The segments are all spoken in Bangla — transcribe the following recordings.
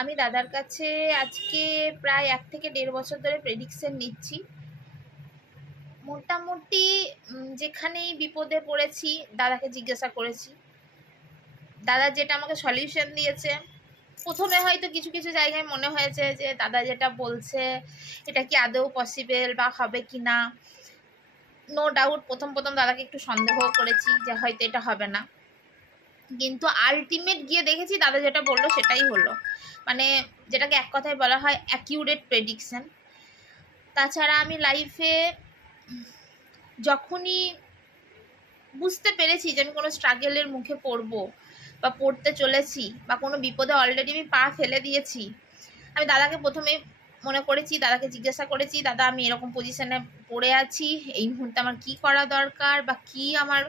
আমি দাদার কাছে আজকে প্রায় 1 থেকে 1.5 বছর ধরে প্রেডিকশন নিচ্ছি। মোটামুটি যেখানেই বিপদে পড়েছি দাদাকে জিজ্ঞাসা করেছি। দাদা যেটা আমাকে সলিউশন দিয়েছে, প্রথমে হয়তো কিছু কিছু জায়গায় মনে হয়েছে যে দাদা যেটা বলছে এটা কি আদৌ পসিবল বা হবে কি না। নো ডাউট প্রথম প্রথম দাদাকে একটু সন্দেহ করেছি যে হয়তো এটা হবে না, কিন্তু আলটিমেট গিয়ে দেখেছি দাদা যেটা বললো সেটাই হলো। মানে যেটাকে এক কথায় বলা হয় অ্যাকিউরেট প্রেডিকশন। তাছাড়া আমি লাইফে যখনই বুঝতে পেরেছি যে আমি কোনো স্ট্রাগলের মুখে পড়বো বা পড়তে চলেছি বা কোনো বিপদে অলরেডি আমি পা ফেলে দিয়েছি, আমি দাদাকে প্রথমে মনে করেছি, দাদাকে জিজ্ঞাসা করেছি, দাদা আমি এরকম পজিশনে পড়ে আছি, এই মুহূর্তে আমার কি করা দরকার বা কি আমার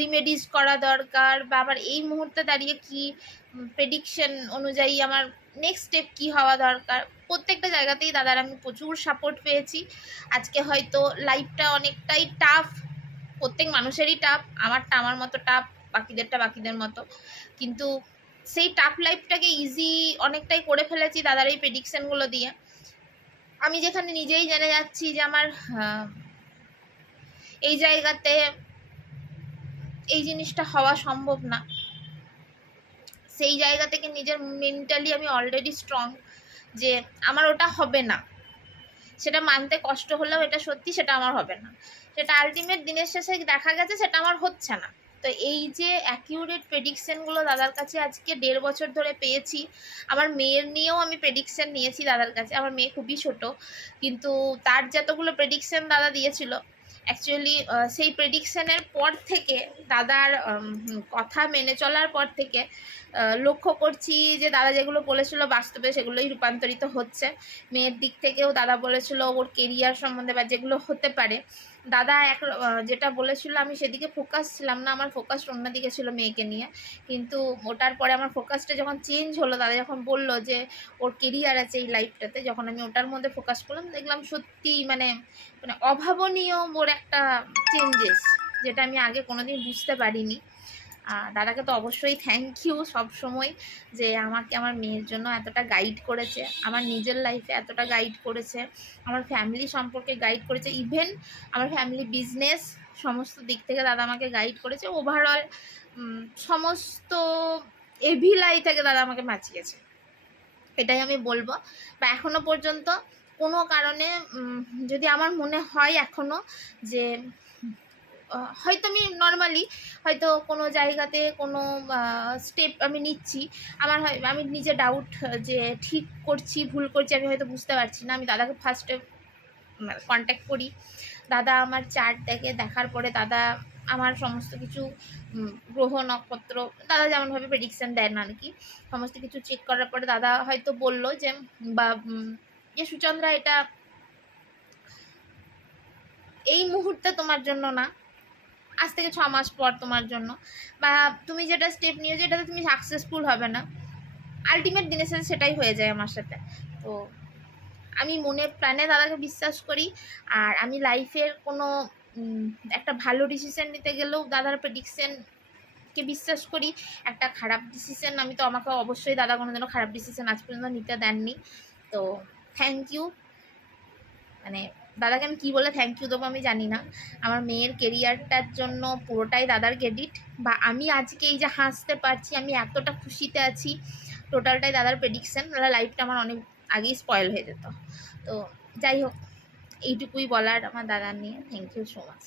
রিমেডিস করা দরকার, বা আবার এই মুহূর্তে দাঁড়িয়ে কি প্রেডিকশন অনুযায়ী আমার নেক্সট স্টেপ কি হওয়া দরকার। প্রত্যেকটা জায়গাতেই দাদার আমি প্রচুর সাপোর্ট পেয়েছি। আজকে হয়তো লাইফটা অনেকটাই টাফ, প্রত্যেক মানুষেরই টাফ, আমারটা আমার মতো টাফ, বাকিদেরটা বাকিদের মতো, কিন্তু সেই টাফ লাইফটাকে ইজি অনেকটাই করে ফেলেছি দাদার এই প্রেডিকশনগুলো দিয়ে। আমি যেখানে নিজেই জেনে যাচ্ছি যে আমার এই জায়গাতে এই জিনিসটা হওয়া সম্ভব না, সেই জায়গা থেকে নিজের মেন্টালি আমি অলরেডি স্ট্রং যে আমার ওটা হবে না। সেটা মানতে কষ্ট হলেও এটা সত্যি, সেটা আমার হবে না। সেটা আলটিমেট দিনের শেষে দেখা গেছে সেটা আমার হচ্ছে না। তো এই যে অ্যাকিউরেট প্রেডিকশনগুলো দাদার কাছে আজকে 1.5 বছর ধরে পেয়েছি। আমার মেয়ের নিয়েও আমি প্রেডিকশন নিয়েছি দাদার কাছে। আমার মেয়ে খুবই ছোট, কিন্তু তার যতগুলো প্রেডিকশন দাদা দিয়েছিল অ্যাকচুয়ালি সেই প্রেডিকশনের পর থেকে দাদার কথা মেনে চলার পর থেকে লক্ষ্য করছি যে দাদা যেগুলো বলেছিল বাস্তবে সেগুলোই রূপান্তরিত হচ্ছে। মেয়ের দিক থেকেও দাদা বলেছিল ওর কেরিয়ার সম্বন্ধে বা যেগুলো হতে পারে, দাদা যেটা বলেছিল আমি সেদিকে ফোকাস ছিলাম না, আমার ফোকাস অন্যদিকে ছিল মেয়েকে নিয়ে। কিন্তু ওটার পরে আমার ফোকাসটা যখন চেঞ্জ হলো, দাদা যখন বললো যে ওর কেরিয়ার আছে এই লাইফটাতে, যখন আমি ওটার মধ্যে ফোকাস করলাম দেখলাম সত্যি মানে মানে অভাবনীয় ওর একটা চেঞ্জেস, যেটা আমি আগে কোনোদিন বুঝতে পারিনি। দাদাকে তো অবশ্যই থ্যাংক ইউ সবসময়, যে আমাকে আমার মেয়ের জন্য এতটা গাইড করেছে, আমার নিজের লাইফে এতটা গাইড করেছে, আমার ফ্যামিলি সম্পর্কে গাইড করেছে, ইভেন আমার ফ্যামিলি বিজনেস সমস্ত দিক থেকে দাদা আমাকে গাইড করেছে। ওভারঅল সমস্ত এভিলাই থেকে দাদা আমাকে বাঁচিয়েছে, এটাই আমি বলবো। বা এখনো পর্যন্ত কোনো কারণে যদি আমার মনে হয় এখনো যে হয়তো আমি নর্মালি হয়তো কোনো জায়গাতে কোনো স্টেপ আমি নিচ্ছি, আমি নিজে ডাউট যে ঠিক করছি ভুল করছি আমি হয়তো বুঝতে পারছি না, আমি দাদাকে ফার্স্টে কন্ট্যাক্ট করি। দাদা আমার চার্ট দেখে, দেখার পরে দাদা আমার সমস্ত কিছু গ্রহ নক্ষত্র দাদা যেমনভাবে প্রেডিকশান দেন আর কি, সমস্ত কিছু চেক করার পরে দাদা হয়তো বলল যে বা যে সুচন্দ্রা এটা এই মুহূর্তে তোমার জন্য না, আজ থেকে 6 মাস পর তোমার জন্য, বা তুমি যেটা স্টেপ নিয়েছো এটাতে তুমি সাকসেসফুল হবে না। আলটিমেট দিনের সাথে সেটাই হয়ে যায় আমার সাথে। তো আমি মনে প্রাণে দাদাকে বিশ্বাস করি, আর আমি লাইফের কোনো একটা ভালো ডিসিশন নিতে গেলেও দাদার প্রেডিকশনকে বিশ্বাস করি। একটা খারাপ ডিসিশন আমি তো আমাকে অবশ্যই দাদা কোনোদিনও খারাপ ডিসিশন আজ পর্যন্ত নিতে দেননি। তো থ্যাংক ইউ, মানে দাদাকে আমি কী বলে থ্যাংক ইউ দেবো আমি জানি না। আমার মেয়ের কেরিয়ারটার জন্য পুরোটাই দাদার ক্রেডিট, বা আমি আজকে এই যে হাসতে পারছি, আমি এতটা খুশিতে আছি, টোটালটাই দাদার প্রেডিকশন। নাহলে লাইফটা আমার অনেক আগেই স্পয়েল হয়ে যেত। তো যাই হোক, এইটুকুই বলার আমার দাদার নিয়ে। Thank you so much.